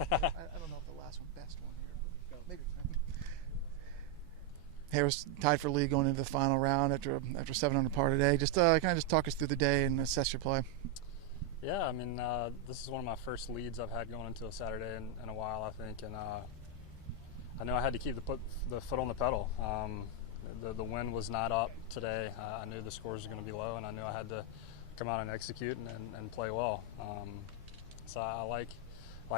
I don't know if the last one, best one here. Maybe. Harris tied for lead going into the final round after 7 under par today. Just kind of just talk us through the day and assess your play. Yeah, I mean, this is one of my first leads I've had going into a Saturday in a while, I think, and I knew I had to keep the foot on the pedal. The wind was not up today. I knew the scores were going to be low, and I knew I had to come out and execute and play well. So I like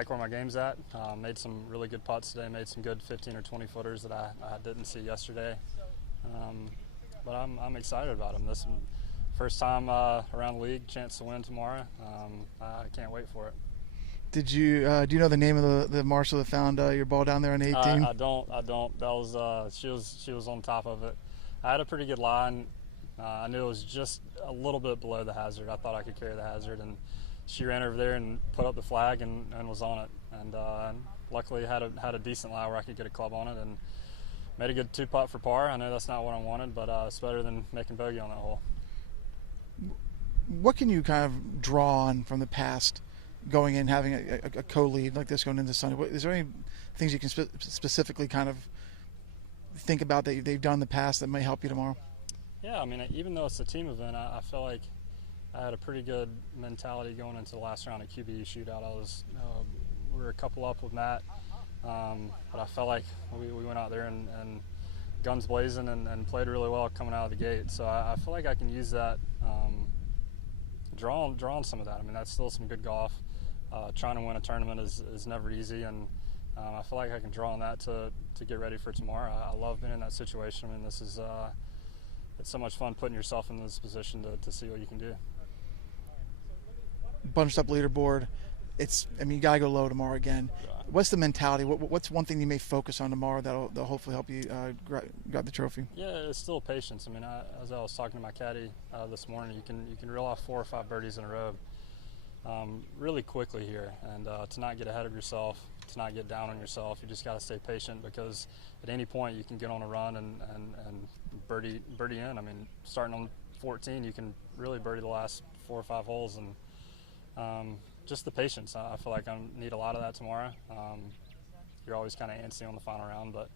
where my game's at. Made some really good putts today. Made some good 15 or 20 footers that I didn't see yesterday. But I'm excited about them. This first time around the league, chance to win tomorrow. I can't wait for it. Did you do you know the name of the marshal that found your ball down there on 18? I don't. That was she was on top of it. I had a pretty good line. I knew it was just a little bit below the hazard. I thought I could carry the hazard, and she ran over there and put up the flag and was on it. And luckily had a decent lie where I could get a club on it and made a good 2-putt for par. I know that's not what I wanted, but it's better than making bogey on that hole. What can you kind of draw on from the past, going in having a co-lead like this going into Sunday? Is there any things you can specifically kind of think about that they've done in the past that may help you tomorrow? Yeah, I mean, even though it's a team event, I feel like I had a pretty good mentality going into the last round of QBE shootout. We were a couple up with Matt, but I felt like we went out there and guns blazing and played really well coming out of the gate. So I feel like I can use that, draw on some of that. I mean, that's still some good golf. Trying to win a tournament is never easy, and I feel like I can draw on that to get ready for tomorrow. I love being in that situation. I mean, this is it's so much fun putting yourself in this position to see what you can do. Bunched up leaderboard. You gotta go low tomorrow again. Yeah. What's the mentality? What's one thing you may focus on tomorrow that'll hopefully help you grab the trophy? Yeah, it's still patience. I mean, as I was talking to my caddy this morning, you can reel off 4 or 5 birdies in a row really quickly here, and to not get ahead of yourself, to not get down on yourself. You just got to stay patient, because at any point you can get on a run and birdie in. I mean, starting on 14, you can really birdie the last 4 or 5 holes, and just the patience. I feel like I need a lot of that tomorrow. You're always kind of antsy on the final round, but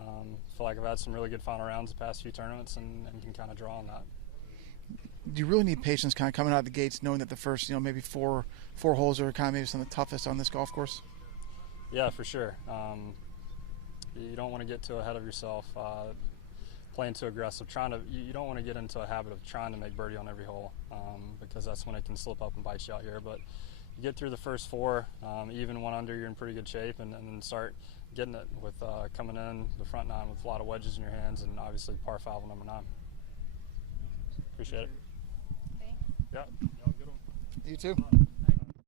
I feel like I've had some really good final rounds the past few tournaments, and can kind of draw on that. Do you really need patience kind of coming out of the gates, knowing that the first, maybe four holes are kind of maybe some of the toughest on this golf course? Yeah, for sure. You don't want to get too ahead of yourself, playing too aggressive. You don't want to get into a habit of trying to make birdie on every hole, because that's when it can slip up and bite you out here. But you get through the first 4, even 1 under, you're in pretty good shape, and then start getting it with coming in the front 9 with a lot of wedges in your hands, and obviously par 5 on number 9. Appreciate it. Thanks. Yeah. You too.